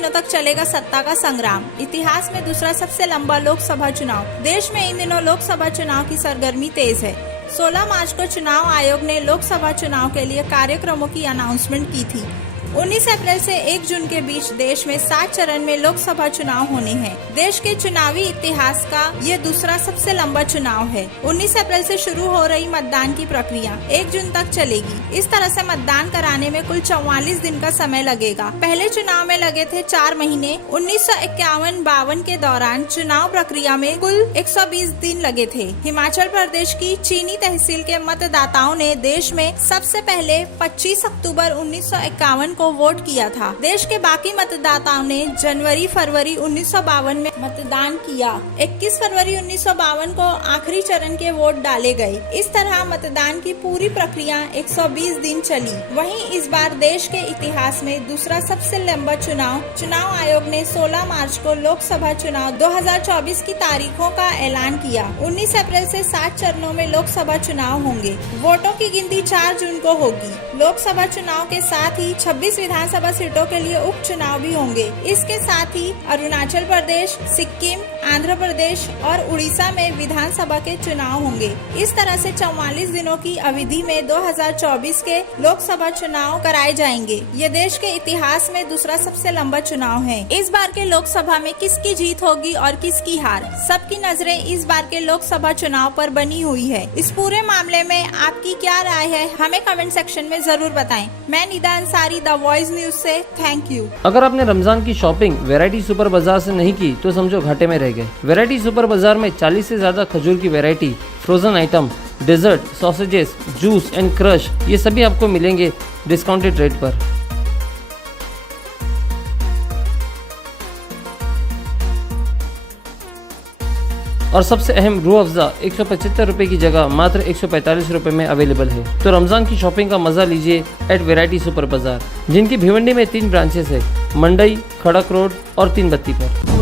दिनों तक चलेगा सत्ता का संग्राम। इतिहास में दूसरा सबसे लंबा लोकसभा चुनाव। देश में इन दिनों लोकसभा चुनाव की सरगर्मी तेज है। 16 मार्च को चुनाव आयोग ने लोकसभा चुनाव के लिए कार्यक्रमों की अनाउंसमेंट की थी। 19 अप्रैल से 1 जून के बीच देश में 7 चरण में लोकसभा चुनाव होने हैं। देश के चुनावी इतिहास का ये दूसरा सबसे लंबा चुनाव है। 19 अप्रैल से शुरू हो रही मतदान की प्रक्रिया 1 जून तक चलेगी। इस तरह से मतदान कराने में कुल 44 दिन का समय लगेगा। पहले चुनाव में लगे थे 4 महीने। 1951-52 के दौरान चुनाव प्रक्रिया में कुल 120 दिन लगे थे। हिमाचल प्रदेश की चीनी तहसील के मतदाताओं ने देश में सबसे पहले 25 अक्टूबर 1951 को वोट किया था। देश के बाकी मतदाताओं ने जनवरी-फरवरी 1952 में मतदान किया। 21 फरवरी 1952 को आखिरी चरण के वोट डाले गए। इस तरह मतदान की पूरी प्रक्रिया 120 दिन चली। वहीं इस बार देश के इतिहास में दूसरा सबसे लंबा चुनाव आयोग ने 16 मार्च को लोकसभा चुनाव 2024 की तारीखों का ऐलान किया। 19 अप्रैल से 7 चरणों में लोकसभा चुनाव होंगे। वोटों की गिनती 4 जून को होगी। लोकसभा चुनाव के साथ ही 26 विधानसभा सीटों के लिए उपचुनाव भी होंगे। इसके साथ ही अरुणाचल प्रदेश, सिक्किम, आंध्र प्रदेश और उड़ीसा में विधानसभा के चुनाव होंगे। इस तरह से 44 दिनों की अवधि में 2024 के लोकसभा चुनाव कराए जाएंगे। ये देश के इतिहास में दूसरा सबसे लंबा चुनाव है। इस बार के लोकसभा में किसकी जीत होगी और किसकी हार, सबकी नजरें इस बार के लोकसभा चुनाव पर बनी हुई है। इस पूरे मामले में आपकी क्या राय है, हमें कमेंट सेक्शन में जरूर बताएं। मैं Nida Ansari, the voice news से थैंक यू। अगर आपने रमजान की शॉपिंग वैरायटी सुपर बाजार से नहीं की तो समझो घाटे में रह गए। वैरायटी सुपर बाजार में 40 से ज्यादा खजूर की variety, frozen item, dessert, sausages, juice and crush, ये सभी आपको मिलेंगे डिस्काउंटेड रेट पर। और सबसे अहम रूह अफ़ज़ा 175 रुपए की जगह मात्र 145 रुपए में अवेलेबल है। तो रमजान की शॉपिंग का मजा लीजिए एट वैरायटी सुपर बाजार, जिनकी भिवंडी में 3 ब्रांचेस है, मंडई, खड़क रोड और 3 बत्ती पर।